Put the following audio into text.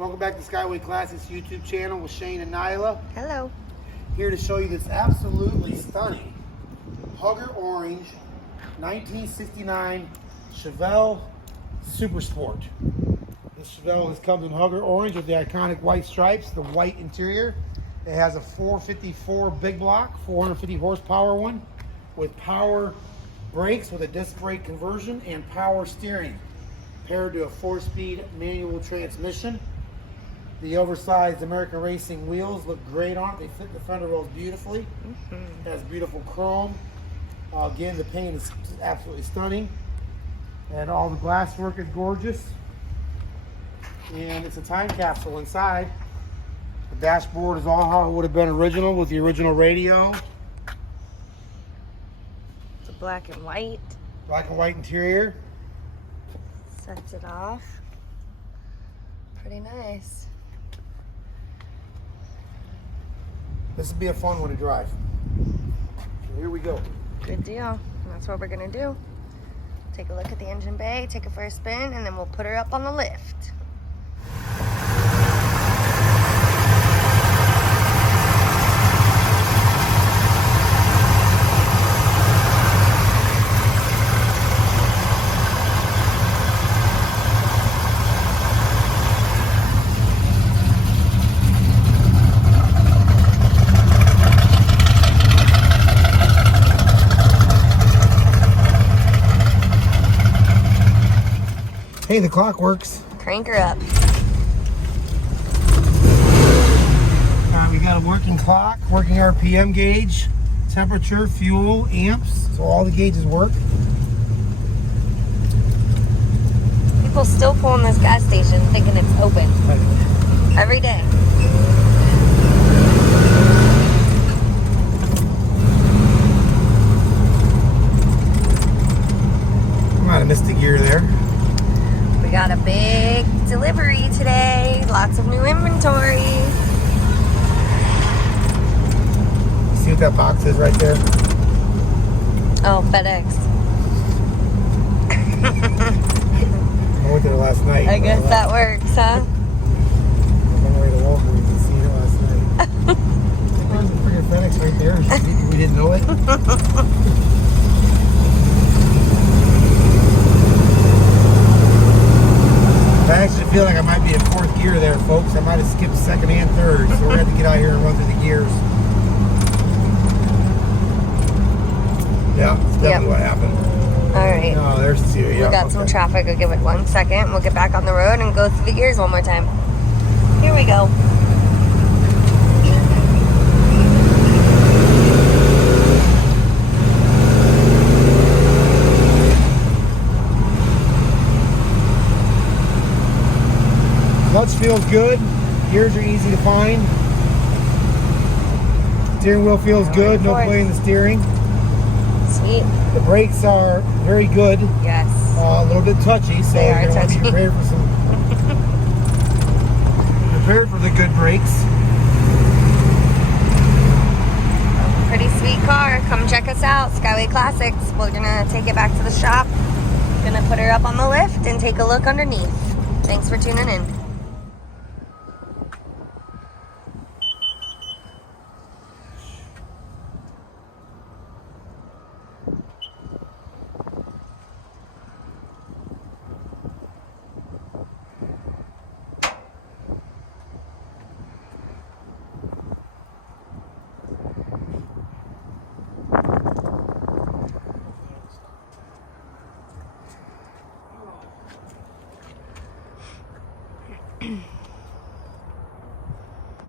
Welcome back to Skyway Classics YouTube channel with Shane and Nyla. Hello. Here to show you this absolutely stunning Hugger Orange 1969 Chevelle Super Sport. This Chevelle comes in Hugger Orange with the iconic white stripes, the white interior. It has a 454 big block, 450 horsepower one with power brakes with a disc brake conversion and power steering paired to a 4-speed manual transmission. The oversized American Racing wheels look great on it. They fit the fender wells beautifully. It has beautiful chrome. Again, the paint is absolutely stunning. And all the glass work is gorgeous. And it's a time capsule inside. The dashboard is all how it would have been original with the original radio. It's a black and white. Black and white interior. Sets it off. Pretty nice. This would be a fun one to drive. So here we go. Good deal. That's what we're gonna do. Take a look at the engine bay, take it for a spin, and then we'll put her up on the lift. Hey, the clock works. Crank her up. We got a working clock, working RPM gauge, temperature, fuel, amps, so all the gauges work. People still pull in this gas station thinking it's open. Every day. I might have missed a gear there. We got a big delivery today. Lots of new inventory. See what that box is right there? Oh, FedEx. I went there last night. I guess that works, huh? I went on my way to Walgreens and seen it last night. There's a freaking FedEx right there. We didn't know it. I actually feel like I might be in fourth gear there, folks. I might have skipped second and third, so we're going to have to get out here and run through the gears. Yeah, that's definitely what happened. All right. Oh, there's two. Yeah, We got some traffic. I'll give it 1 second. We'll get back on the road and go through the gears one more time. Here we go. Clutch feels good. Gears are easy to find. Steering wheel feels good. No play in the steering. Sweet. The brakes are very good. Yes. A little bit touchy, so They are you're going to be touchy. prepared for prepared for the good brakes. Pretty sweet car. Come check us out. Skyway Classics. We're gonna take it back to the shop. Gonna put her up on the lift and take a look underneath. Thanks for tuning in.